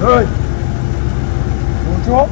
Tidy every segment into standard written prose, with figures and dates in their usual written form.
Good. Bonjour.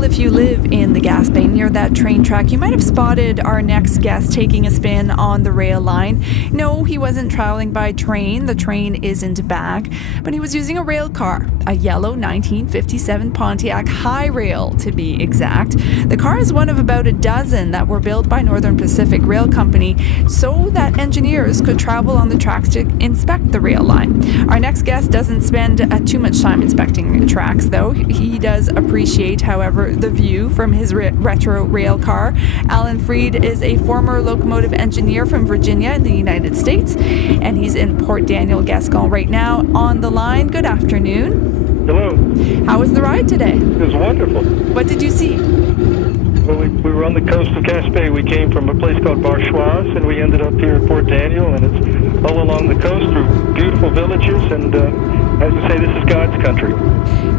If you live in the Gaspe near that train track, you might have spotted our next guest taking a spin on the rail line. No, he wasn't traveling by train. The train isn't back, but he was using a rail car, a yellow 1957 Pontiac High Rail to be exact. The car is one of about a dozen that were built by Northern Pacific Rail Company so that engineers could travel on the tracks to inspect the rail line. Our next guest doesn't spend too much time inspecting tracks, though. He does appreciate, however, the view from his retro rail car. Alan Freed is a former locomotive engineer from Virginia in the United States, and he's in Port Daniel, Gascon right now on the line. Good afternoon. Hello. How was the ride today? It was wonderful. What did you see? Well, we were on the coast of Gaspe. We came from a place called Barchoise, and we ended up here at Port Daniel, and it's all along the coast through beautiful villages, and as I say, this is God's country.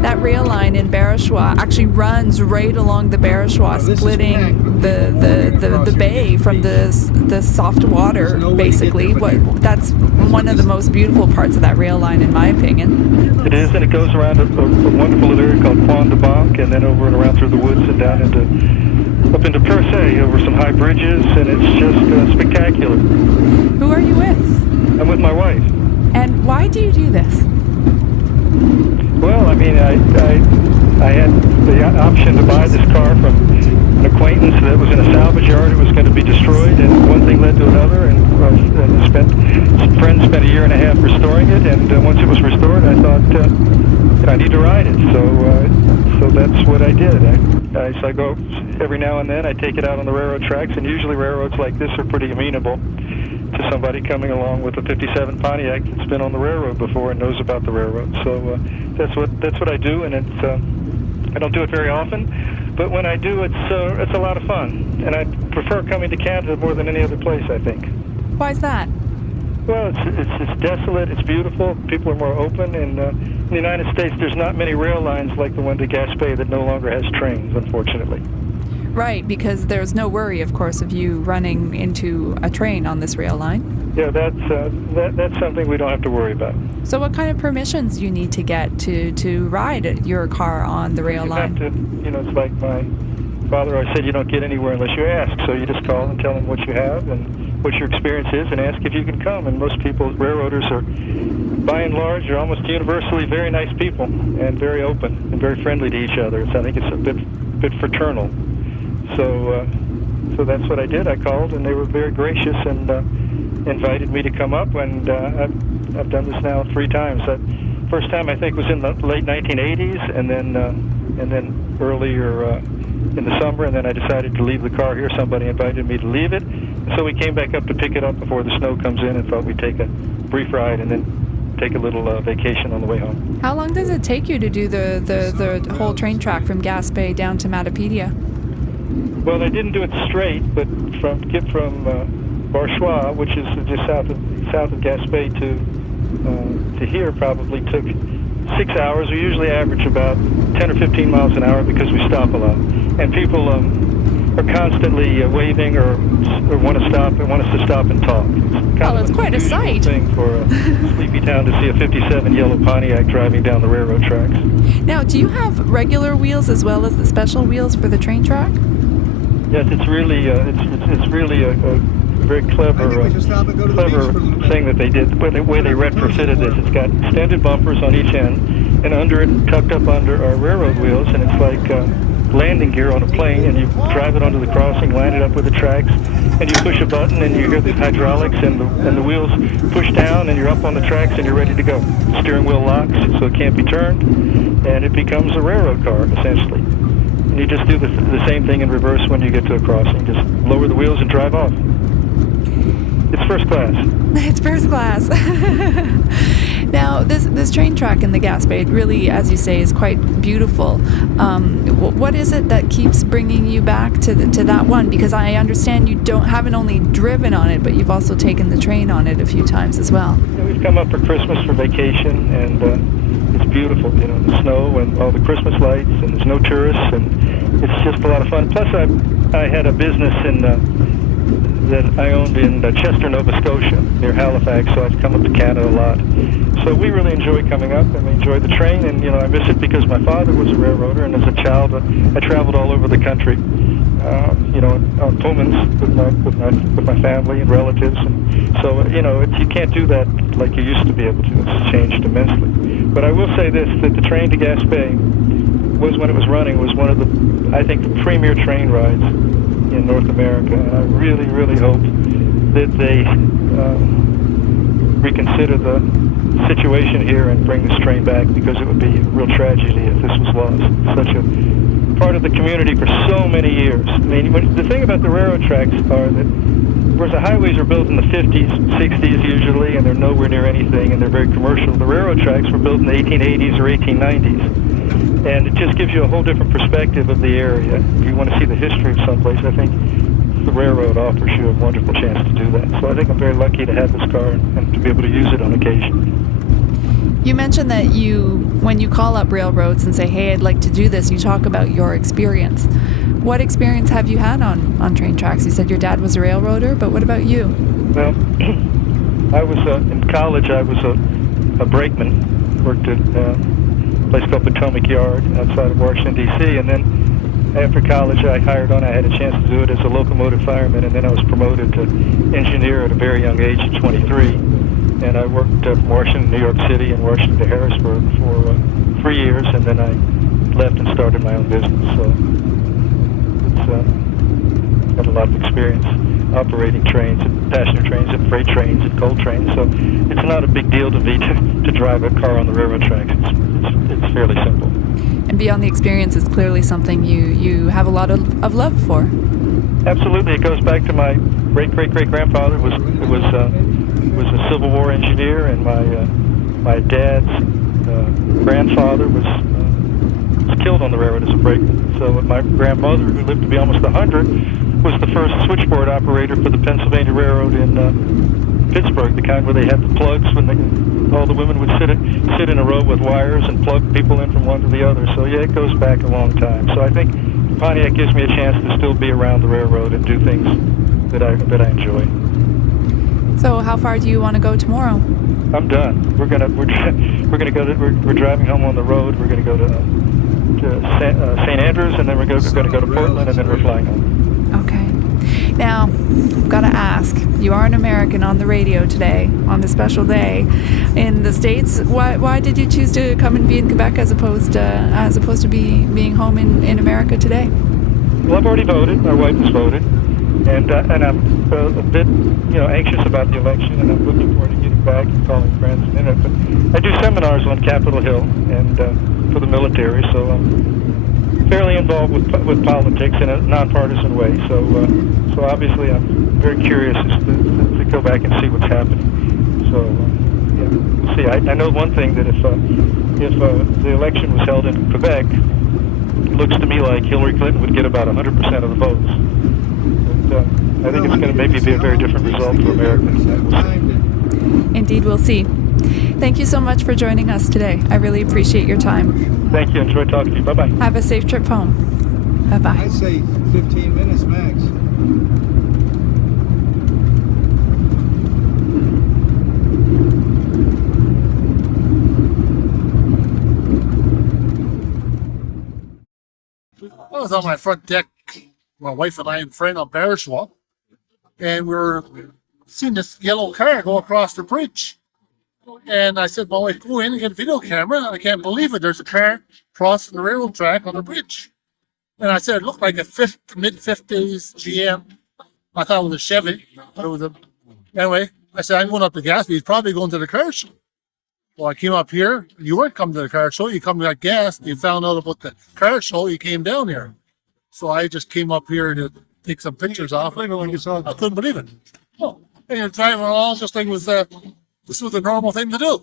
That rail line in Barchoise actually runs right along the Barchoise, splitting the bay from the soft water, basically. That's one of the most beautiful parts of that rail line, in my opinion. It is, and it goes around a wonderful little area called Pointe de Banque, and then over and around through the woods and down up into Percé, over some high bridges, and it's just spectacular. Who are you with? I'm with my wife. And why do you do this? Well, I mean, I had the option to buy this car from an acquaintance that was in a salvage yard. It was going to be destroyed, and one thing led to another, and friends spent a year and a half restoring it, and once it was restored, I thought, I need to ride it, so that's what I did. So I go every now and then, I take it out on the railroad tracks, and usually railroads like this are pretty amenable to somebody coming along with a 57 Pontiac that's been on the railroad before and knows about the railroad. So that's what I do, and I don't do it very often, but when I do, it's a lot of fun, and I prefer coming to Canada more than any other place, I think. Why is that? Well, it's desolate. It's beautiful. People are more open. And in the United States, there's not many rail lines like the one to Gaspe that no longer has trains, unfortunately. Right, because there's no worry, of course, of you running into a train on this rail line. Yeah, that's something we don't have to worry about. So what kind of permissions do you need to get to ride your car on the rail line? You have to, it's like my father always said, you don't get anywhere unless you ask. So you just call and tell them what you have and what your experience is and ask if you can come. And most people, railroaders are, by and large, are almost universally very nice people and very open and very friendly to each other. So I think it's a bit fraternal. So that's what I did. I called, and they were very gracious and invited me to come up. And I've done this now 3 times. First time I think was in the late 1980s, and then earlier in the summer. And then I decided to leave the car here. Somebody invited me to leave it, and so we came back up to pick it up before the snow comes in, and thought we'd take a brief ride and then take a little vacation on the way home. How long does it take you to do the whole train track from Gaspe down to Matapedia? Well, I didn't do it straight, but from Barchois, which is just south of Gaspe, to here probably took 6 hours. We usually average about 10 or 15 miles an hour because we stop a lot, and people are constantly waving or want us to stop and talk. It's quite a sight. Thing for a sleepy town to see a '57 yellow Pontiac driving down the railroad tracks. Now, do you have regular wheels as well as the special wheels for the train track? Yes, it's really a very clever thing that they did. The way they retrofitted this, it's got extended bumpers on each end, and under it, tucked up under, are railroad wheels, and it's like landing gear on a plane, and you drive it onto the crossing, line it up with the tracks, and you push a button, and you hear the hydraulics, and the wheels push down, and you're up on the tracks, and you're ready to go. The steering wheel locks, so it can't be turned, and it becomes a railroad car, essentially. And you just do the same thing in reverse when you get to a crossing. Just lower the wheels and drive off. It's first class. It's first class. Now, this train track in the Gaspe, really, as you say, is quite beautiful. What is it that keeps bringing you back to that one? Because I understand you haven't only driven on it, but you've also taken the train on it a few times as well. Yeah, we've come up for Christmas for vacation, and it's beautiful. The snow and all the Christmas lights, and there's no tourists, and it's just a lot of fun. Plus, I had a business that I owned in Chester, Nova Scotia, near Halifax, so I've come up to Canada a lot. So we really enjoy coming up, and we enjoy the train, and I miss it because my father was a railroader, and as a child I traveled all over the country, on Pullmans with my family and relatives, and so you can't do that like you used to be able to. It's changed immensely. But I will say this: that the train to Gaspe was, when it was running, was one of the premier train rides in North America, and I really, really hope that they reconsider the situation here and bring this train back, because it would be a real tragedy if this was lost. Such a part of the community for so many years. I mean, the thing about the railroad tracks are that, whereas the highways were built in the 50s, 60s usually, and they're nowhere near anything, and they're very commercial, the railroad tracks were built in the 1880s or 1890s. And it just gives you a whole different perspective of the area. If you want to see the history of someplace, I think the railroad offers you a wonderful chance to do that. So I think I'm very lucky to have this car and to be able to use it on occasion. You mentioned that when you call up railroads and say, hey, I'd like to do this, you talk about your experience. What experience have you had on train tracks? You said your dad was a railroader, but what about you? Well, I was in college. I was a brakeman, worked at a place called Potomac Yard outside of Washington, D.C., and then after college I had a chance to do it as a locomotive fireman, and then I was promoted to engineer at a very young age at 23, and I worked from Washington to New York City and Washington to Harrisburg for 3 years, and then I left and started my own business. So it's got a lot of experience operating trains, and passenger trains, and freight trains, and coal trains, so it's not a big deal to me to drive a car on the railroad tracks. It's fairly simple. And beyond the experience, it's clearly something you have a lot of love for. Absolutely. It goes back to my great-great-great-grandfather was a Civil War engineer, and my dad's grandfather was killed on the railroad as a brakeman. So my grandmother, who lived to be almost 100, was the first switchboard operator for the Pennsylvania Railroad in Pittsburgh, the kind where they had the plugs all the women would sit in a row with wires and plug people in from one to the other. So yeah, it goes back a long time. So I think Pontiac gives me a chance to still be around the railroad and do things that I enjoy. So how far do you want to go tomorrow? I'm done. We're driving home on the road. We're gonna go to St. Andrews, and then we're going to go to Portland, and then we're flying home. Okay. Now, I've got to ask, you are an American on the radio today, on this special day. In the States, why did you choose to come and be in Quebec as opposed to being home in America today? Well, I've already voted. My wife has voted. And I'm a bit, anxious about the election, and I'm looking forward to getting back and calling friends and internet. But I do seminars on Capitol Hill and for the military, so I'm fairly involved with politics in a nonpartisan way. So obviously I'm very curious to go back and see what's happening. So yeah, we'll see. I know one thing, that if the election was held in Quebec, it looks to me like Hillary Clinton would get about 100% of the votes. But I think it's going to maybe be a very different result for Americans. Indeed, we'll see. Thank you so much for joining us today. I really appreciate your time. Thank you. Enjoy talking to you. Bye-bye. Have a safe trip home. Bye-bye. I'd say 15 minutes max. I was on my front deck, my wife and I and friend on Barishaw, and we were seeing this yellow car go across the bridge. And I said, my wife, go in and get a video camera. I can't believe it. There's a car crossing the railroad track on the bridge. And I said, it looked like a mid-50s GM. I thought it was a Chevy, but it was a... Anyway, I said, I'm going up to Gaspe. He's probably going to the car show. Well, I came up here. You weren't coming to the car show. You come to that gas. You found out about the car show. You came down here. So I just came up here to take some pictures off. I couldn't believe it. Oh, and you're driving along, just like this was a normal thing to do.